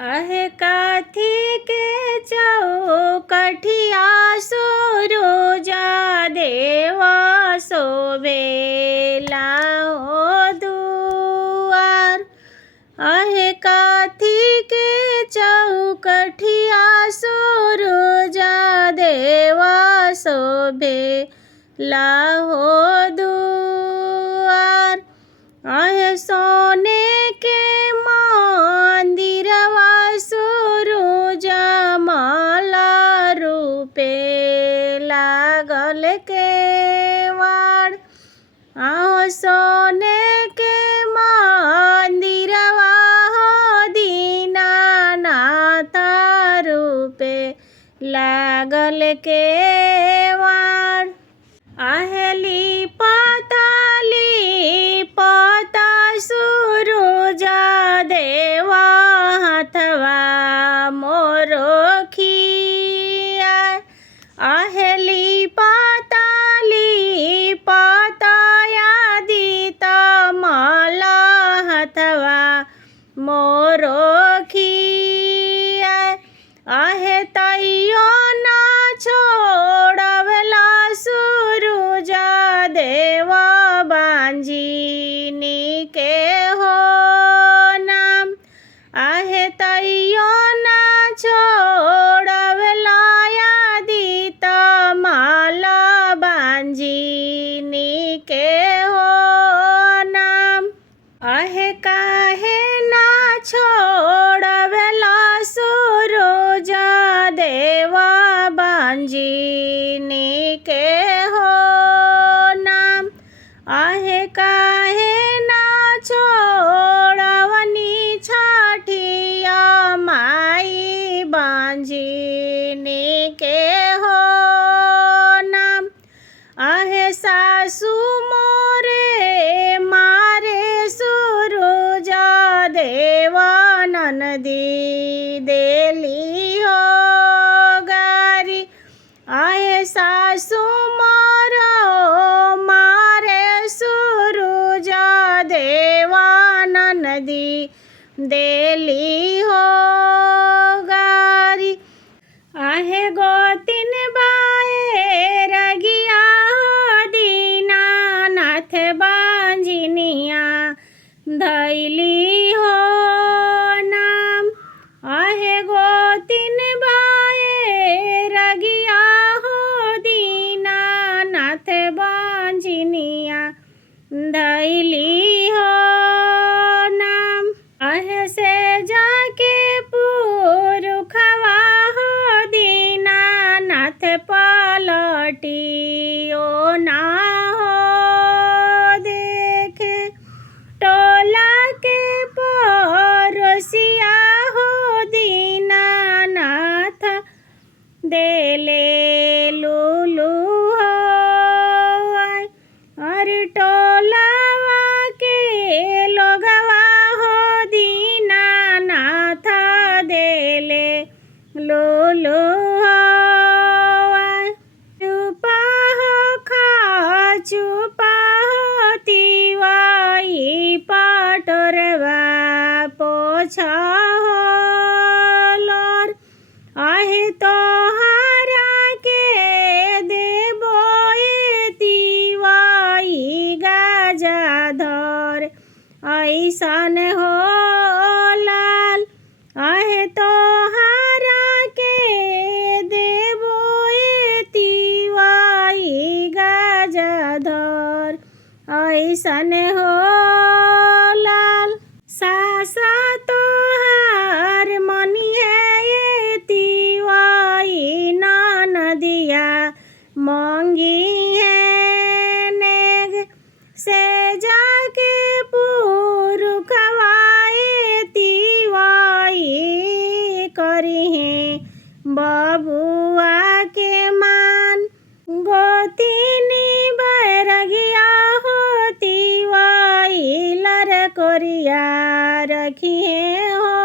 आहे काथी के चौकठिया सुरुजा देवा शोभेला हो दुआर। आहे काथी के चौकठिया सुरुजा देवा शोभेला हो दुआर। आहे सोने के मंदिरवा सुरुजा माला रूपे लागल केवाड़। आओ सोने के मंदिरवा हो दीनानाथ रूपे लागल केवाड़। आहेली पता सुरुजा देवा हथवा मोरोखिया। आहेली पतायादित माला हथवा मोरोखिया। आहे तैयो ना छोड़वला सुरुजा देवा बांझिनी के हो नाम। आहे तैयो ना छोड़वला यादित माला बांझिनी के हो नाम। आहे काहे ना छोड़वला सुरुजा देवा बांझिनी के हो नाम। आहे काहे ना छोड़वनी छठिया माई बांझिनी के हो नाम। आहे सासू मोरे मारे सुरुजा देवा ननदी देली हो गारी। आहे सासू मोरो मारे सुरुजा देवा ननदी देली हो गारी। आहे गोतिन बाए रगिया हो दीनानाथ बांझिनिया धैली हो नाम। आहे गोतिन बाए रगिया हो दीनानाथ बांझिनिया धैली हो नाम। आहे से जाके पुरुखवा हो दीनानाथ पलटियो ना हो देखे। टोला के परोसिया हो दीनानाथ देले लुलु हो। अरे टोलावा के लोगवा हो दीनानाथ देले लुलु हो। चुपा हो खा चुपा हो तिवाई पाटरवा पोछा हो लोर। आहे तोहरा के देबो तिवाई गाजाधर ऐसन हो लाल। आहे तोहरा के देबो तिवाई गाजाधर ऐसन हो लाल। सासा तोहार मनिहे ये तिवाई नदिया मांगी है नेग। से जाके पुरुखवाए तिवाई करी है बबुआ के मान। गोतिनी बैरगिया हो तिवाई लर कोरिया रखिए हो